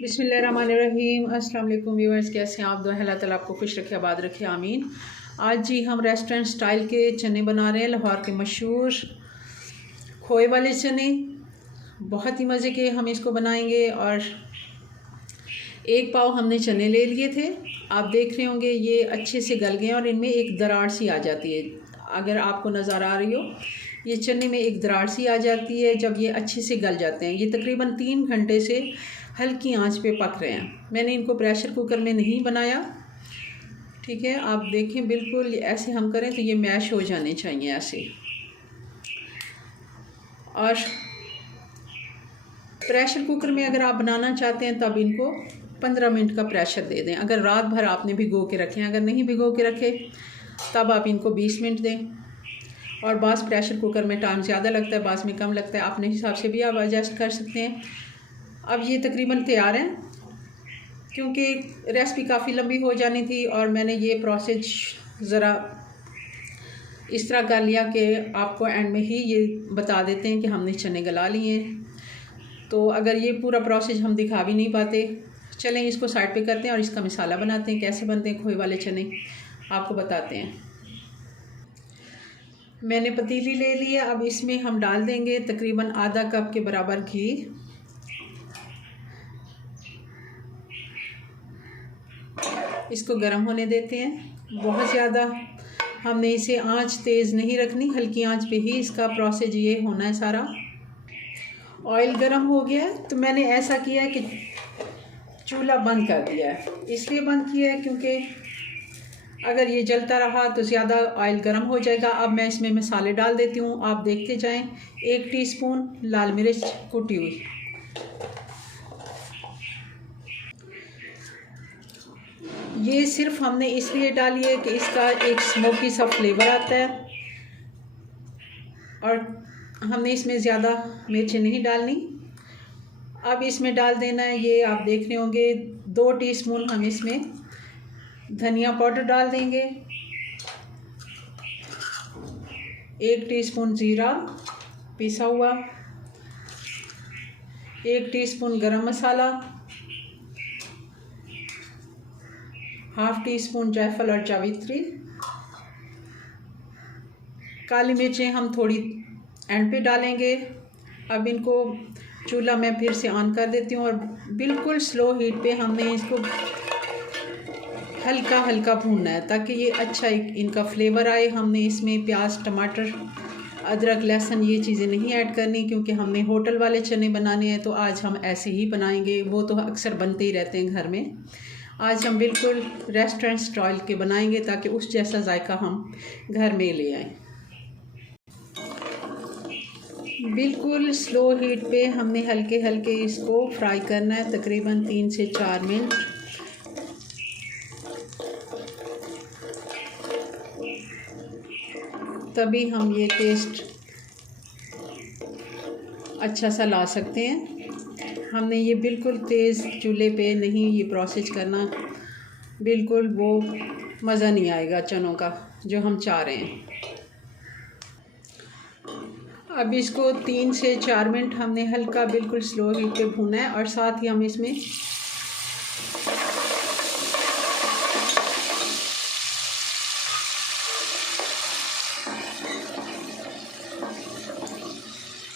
बिस्मिल्लाहिर्रहमानिर्रहीम। अस्सलाम वालेकुम व्यूअर्स, कैसे हैं आप? दुआ है अल्लाह ताला आपको खुश रखे, आबाद रखे, आमीन। आज जी हम रेस्टोरेंट स्टाइल के चने बना रहे हैं, लाहौर के मशहूर खोए वाले चने। बहुत ही मज़े के हम इसको बनाएंगे। और एक पाव हमने चने ले लिए थे, आप देख रहे होंगे ये अच्छे से गल गए और इनमें एक दरार सी आ जाती है। अगर आपको नज़र आ रही हो, ये चने में एक दरार सी आ जाती है जब ये अच्छे से गल जाते हैं। ये तकरीबन 3 घंटे से हल्की आंच पे पक रहे हैं। मैंने इनको प्रेशर कुकर में नहीं बनाया, ठीक है। आप देखें, बिल्कुल ऐसे हम करें तो ये मैश हो जाने चाहिए ऐसे। और प्रेशर कुकर में अगर आप बनाना चाहते हैं तब इनको 15 मिनट का प्रेशर दे दें। अगर रात भर आपने भिगो के रखे हैं, अगर नहीं भिगो के रखे तब आप इनको 20 मिनट दें। और बास प्रेशर कुकर में टाइम ज़्यादा लगता है, बास में कम लगता है, अपने हिसाब से भी आप एडजस्ट कर सकते हैं। अब ये तकरीबन तैयार हैं, क्योंकि रेसिपी काफ़ी लंबी हो जानी थी और मैंने ये प्रोसेस ज़रा इस तरह कर लिया कि आपको एंड में ही ये बता देते हैं कि हमने चने गला लिए हैं। तो अगर ये पूरा प्रोसेस हम दिखा भी नहीं पाते, चलें इसको साइड पे करते हैं और इसका मसाला बनाते हैं। कैसे बनते हैं खोए वाले चने आपको बताते हैं। मैंने पतीली ले ली है, अब इसमें हम डाल देंगे तकरीबन आधा कप के बराबर घी। इसको गर्म होने देते हैं। बहुत ज़्यादा हमने इसे आंच तेज़ नहीं रखनी, हल्की आंच पे ही इसका प्रोसेस ये होना है सारा। ऑयल गर्म हो गया है तो मैंने ऐसा किया है कि चूल्हा बंद कर दिया है। इसलिए बंद किया है क्योंकि अगर ये जलता रहा तो ज़्यादा ऑयल गर्म हो जाएगा। अब मैं इसमें मसाले डाल देती हूँ, आप देखते जाएं। 1 टीस्पून लाल मिर्च कुटी हुई, ये सिर्फ हमने इसलिए डाली है कि इसका एक स्मोकी सा फ्लेवर आता है और हमने इसमें ज़्यादा मिर्च नहीं डालनी। अब इसमें डाल देना है, ये आप देख रहे होंगे 2 टीस्पून हम इसमें धनिया पाउडर डाल देंगे, 1 टीस्पून ज़ीरा पिसा हुआ, 1 टीस्पून गरम मसाला, ½ टीस्पून जायफल और जावित्री। काली मिर्चें हम थोड़ी एंड पे डालेंगे। अब इनको चूल्हा मैं फिर से ऑन कर देती हूँ और बिल्कुल स्लो हीट पे हमने इसको हल्का हल्का भूनना है ताकि ये अच्छा इनका फ्लेवर आए। हमने इसमें प्याज, टमाटर, अदरक, लहसुन ये चीज़ें नहीं ऐड करनी, क्योंकि हमने होटल वाले चने बनाने हैं तो आज हम ऐसे ही बनाएंगे। वो तो अक्सर बनते ही रहते हैं घर में, आज हम बिल्कुल रेस्टोरेंट स्टाइल के बनाएंगे ताकि उस जैसा जायका हम घर में ले आएँ। बिल्कुल स्लो हीट पे हमने हल्के हल्के इसको फ्राई करना है तकरीबन 3 से 4 मिनट। तभी हम ये टेस्ट अच्छा सा ला सकते हैं। हमने ये बिल्कुल तेज़ चूल्हे पे नहीं ये प्रोसेस करना, बिल्कुल वो मज़ा नहीं आएगा चनों का जो हम चाह रहे हैं। अब इसको 3 से 4 मिनट हमने हल्का बिल्कुल स्लो हीट पे भूना है और साथ ही हम इसमें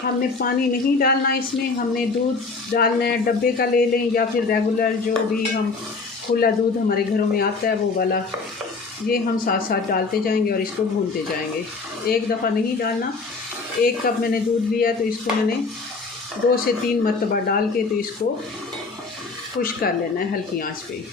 हमने पानी नहीं डालना, इसमें हमने दूध डालना है। डब्बे का ले लें या फिर रेगुलर जो भी हम खुला दूध हमारे घरों में आता है वो वाला, ये हम साथ साथ डालते जाएंगे और इसको भूनते जाएंगे। एक दफ़ा नहीं डालना। 1 कप मैंने दूध लिया तो इसको मैंने 2 से 3 मरतबा डाल के तो इसको खुश कर लेना है हल्की आंच पे।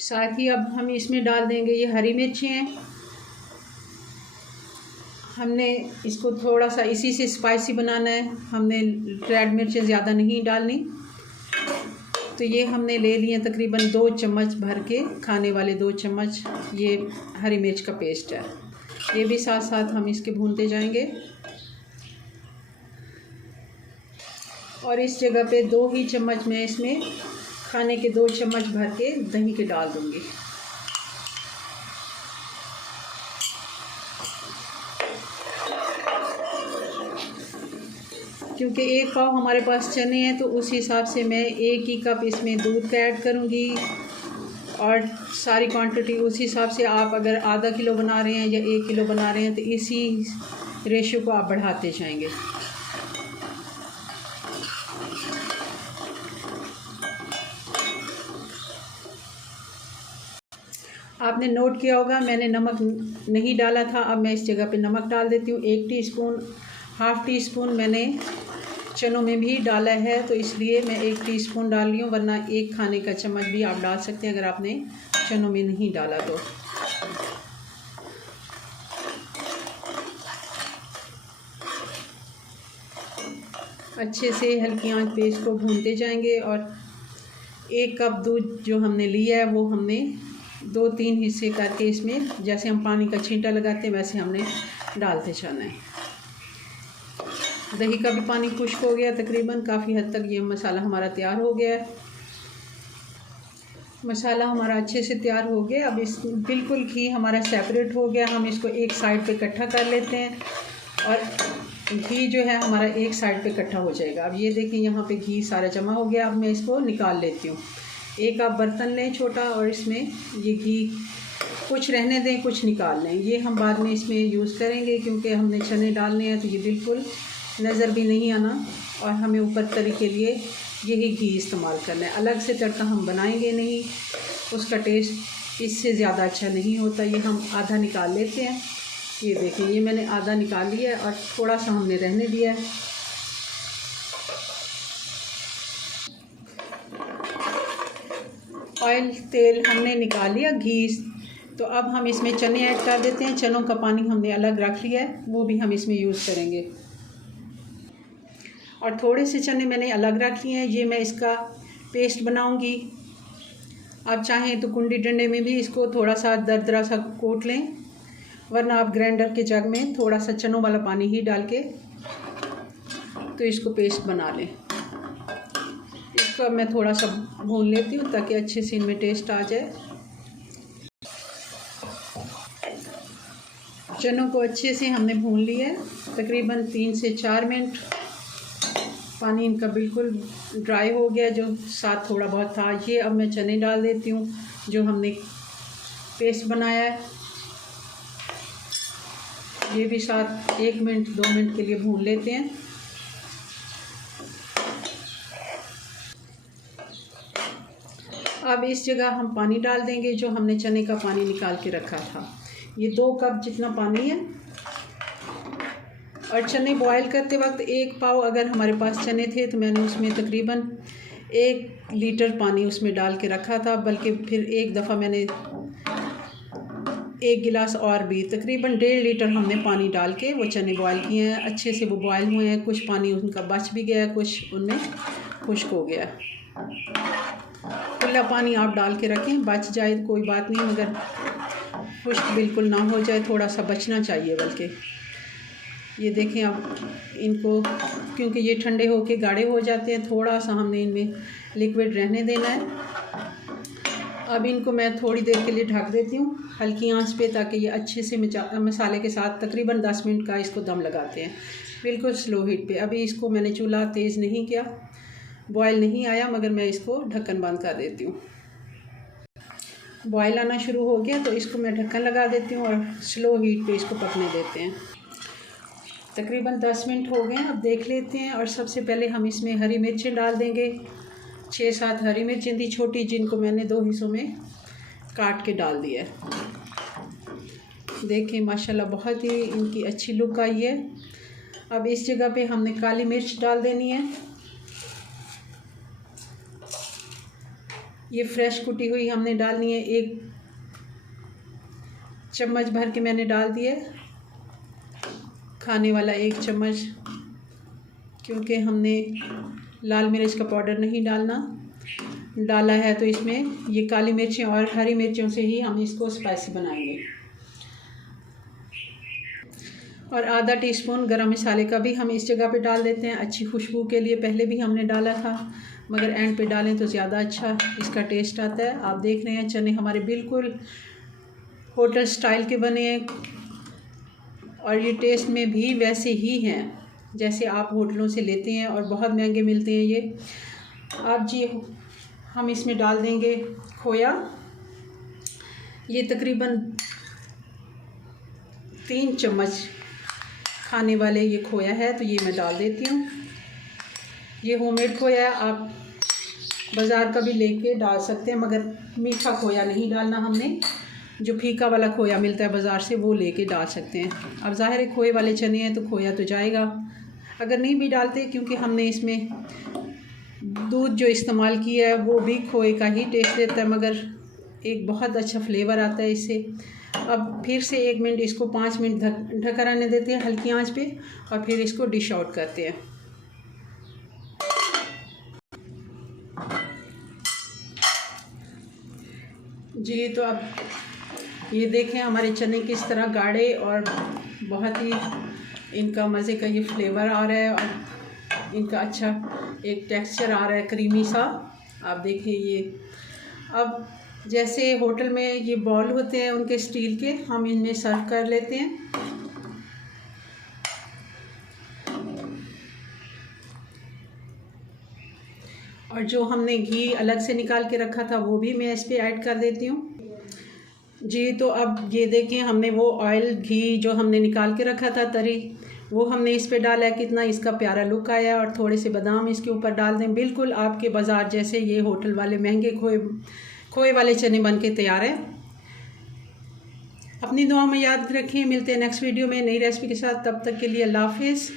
साथ ही अब हम इसमें डाल देंगे ये हरी मिर्चें हैं। हमने इसको थोड़ा सा इसी से स्पाइसी बनाना है, हमने रेड मिर्चें ज़्यादा नहीं डालनी। तो ये हमने ले लिए तकरीबन 2 चम्मच भर के, खाने वाले 2 चम्मच ये हरी मिर्च का पेस्ट है। ये भी साथ साथ हम इसके भूनते जाएंगे। और इस जगह पे 2 ही चम्मच मैं इसमें खाने के 2 चम्मच भर के दही के डाल दूँगी। क्योंकि 1 पाव हमारे पास चने हैं तो उस हिसाब से मैं 1 ही कप इसमें दूध का ऐड करूँगी। और सारी क्वांटिटी उस हिसाब से, आप अगर आधा किलो बना रहे हैं या 1 किलो बना रहे हैं तो इसी रेशियो को आप बढ़ाते जाएंगे। आपने नोट किया होगा मैंने नमक नहीं डाला था, अब मैं इस जगह पे नमक डाल देती हूँ। 1 टीस्पून, हाफ़ टी स्पून मैंने चनों में भी डाला है तो इसलिए मैं 1 टीस्पून डाल रही हूँ, वरना 1 खाने का चम्मच भी आप डाल सकते हैं अगर आपने चनों में नहीं डाला तो। अच्छे से हल्की आंच पे इसको भूनते जाएंगे। और 1 कप दूध जो हमने लिया है वो हमने 2-3 हिस्से करके इसमें, जैसे हम पानी का छींटा लगाते हैं वैसे हमने डालते जाना है। दही का भी पानी खुश्क हो गया तकरीबन, काफ़ी हद तक ये मसाला हमारा तैयार हो गया है। मसाला हमारा अच्छे से तैयार हो गया। अब इस बिल्कुल घी हमारा सेपरेट हो गया, हम इसको एक साइड पे इकट्ठा कर लेते हैं और घी जो है हमारा एक साइड पे इकट्ठा हो जाएगा। अब ये देखिए यहाँ पे घी सारा जमा हो गया। अब मैं इसको निकाल लेती हूँ। एक आप बर्तन लें छोटा और इसमें ये घी कुछ रहने दें, कुछ निकाल लें। ये हम बाद में इसमें यूज़ करेंगे क्योंकि हमने चने डालने हैं तो ये बिल्कुल नज़र भी नहीं आना और हमें ऊपर तरी के लिए यही घी इस्तेमाल करना है। अलग से तड़का हम बनाएंगे नहीं, उसका टेस्ट इससे ज़्यादा अच्छा नहीं होता। ये हम आधा निकाल लेते हैं। ये देखिए ये मैंने आधा निकाल लिया है और थोड़ा सा हमने रहने दिया है। ऑयल तेल हमने निकाल लिया, घी, तो अब हम इसमें चने ऐड कर देते हैं। चनों का पानी हमने अलग रख लिया है, वो भी हम इसमें यूज़ करेंगे। और थोड़े से चने मैंने अलग रख लिए हैं, ये मैं इसका पेस्ट बनाऊंगी। आप चाहें तो कुंडी डंडे में भी इसको थोड़ा सा दरदरा सा कोट लें, वरना आप ग्राइंडर के जग में थोड़ा सा चनों वाला पानी ही डाल के तो इसको पेस्ट बना लें। इसको अब मैं थोड़ा सा भून लेती हूँ ताकि अच्छे से इनमें टेस्ट आ जाए। चनों को अच्छे से हमने भून लिया है, तकरीबन 3 से 4 मिनट। पानी इनका बिल्कुल ड्राई हो गया, जो साथ थोड़ा बहुत था। ये अब मैं चने डाल देती हूँ जो हमने पेस्ट बनाया है। ये भी साथ 1 मिनट 2 मिनट के लिए भून लेते हैं। अब इस जगह हम पानी डाल देंगे जो हमने चने का पानी निकाल के रखा था। ये 2 कप जितना पानी है। और चने बॉयल करते वक्त 1 पाव अगर हमारे पास चने थे तो मैंने उसमें तकरीबन 1 लीटर पानी उसमें डाल के रखा था, बल्कि फिर एक दफ़ा मैंने 1 गिलास और भी, तकरीबन 1.5 लीटर हमने पानी डाल के वो चने बॉयल किए हैं। अच्छे से वो बॉयल हुए हैं, कुछ पानी उनका बच भी गया है, कुछ उनमें खुश्क हो गया। खुला पानी आप डाल के रखें, बच जाए तो कोई बात नहीं, मगर खुश्क बिल्कुल ना हो जाए, थोड़ा सा बचना चाहिए। बल्कि ये देखें आप इनको, क्योंकि ये ठंडे होके गाढ़े हो जाते हैं, थोड़ा सा हमने इनमें लिक्विड रहने देना है। अब इनको मैं थोड़ी देर के लिए ढक देती हूँ हल्की आंच पे, ताकि ये अच्छे से मसाले के साथ तकरीबन 10 मिनट का इसको दम लगाते हैं, बिल्कुल स्लो हीट पे। अभी इसको मैंने चूल्हा तेज़ नहीं किया, बॉयल नहीं आया, मगर मैं इसको ढक्कन बंद कर देती हूँ। बॉयल आना शुरू हो गया तो इसको मैं ढक्कन लगा देती हूँ और स्लो हीट पे इसको पकने देते हैं। तकरीबन 10 मिनट हो गए हैं, अब देख लेते हैं। और सबसे पहले हम इसमें हरी मिर्चें डाल देंगे। 6-7 हरी मिर्चें थी छोटी, जिनको मैंने 2 हिस्सों में काट के डाल दिया है। देखिए माशाल्लाह बहुत ही इनकी अच्छी लुक आई है। अब इस जगह पे हमने काली मिर्च डाल देनी है। ये फ्रेश कुटी हुई हमने डालनी है, 1 चम्मच भर के मैंने डाल दिए, खाने वाला 1 चम्मच, क्योंकि हमने लाल मिर्च का पाउडर नहीं डाला है तो इसमें ये काली मिर्चें और हरी मिर्चों से ही हम इसको स्पाइसी बनाएंगे। और आधा टीस्पून गरम मसाले का भी हम इस जगह पे डाल देते हैं, अच्छी खुशबू के लिए। पहले भी हमने डाला था, मगर एंड पे डालें तो ज़्यादा अच्छा इसका टेस्ट आता है। आप देख रहे हैं चने हमारे बिल्कुल होटल स्टाइल के बने हैं और ये टेस्ट में भी वैसे ही हैं। जैसे आप होटलों से लेते हैं और बहुत महंगे मिलते हैं ये। अब जी हम इसमें डाल देंगे खोया। ये तकरीबन 3 चम्मच खाने वाले ये खोया है, तो ये मैं डाल देती हूँ। ये होममेड खोया है, आप बाज़ार का भी लेके डाल सकते हैं, मगर मीठा खोया नहीं डालना हमने। जो फीका वाला खोया मिलता है बाज़ार से वो लेके डाल सकते हैं। अब ज़ाहिर है खोए वाले चने हैं तो खोया तो जाएगा। अगर नहीं भी डालते, क्योंकि हमने इसमें दूध जो इस्तेमाल किया है वो भी खोए का ही टेस्ट देता है, मगर एक बहुत अच्छा फ्लेवर आता है इससे। अब फिर से 1 मिनट, इसको 5 मिनट ढका रहने देते हैं हल्की आंच पे, और फिर इसको डिश आउट करते हैं। जी तो अब ये देखें हमारे चने किस तरह गाढ़े और बहुत ही इनका मज़े का ये फ्लेवर आ रहा है, और इनका अच्छा एक टेक्सचर आ रहा है क्रीमी सा। आप देखिए ये अब जैसे होटल में ये बॉल होते हैं उनके स्टील के, हम इनमें सर्व कर लेते हैं। और जो हमने घी अलग से निकाल के रखा था वो भी मैं इस पर ऐड कर देती हूँ। जी तो अब ये देखें हमने वो ऑयल घी जो हमने निकाल के रखा था तरी, वो हमने इस पे डाला है। कितना इसका प्यारा लुक आया, और थोड़े से बादाम इसके ऊपर डाल दें। बिल्कुल आपके बाज़ार जैसे ये होटल वाले महंगे खोए वाले चने बन के तैयार है। अपनी दुआ में याद रखें। मिलते हैं नेक्स्ट वीडियो में नई रेसिपी के साथ। तब तक के लिए अल्लाह हाफिज़।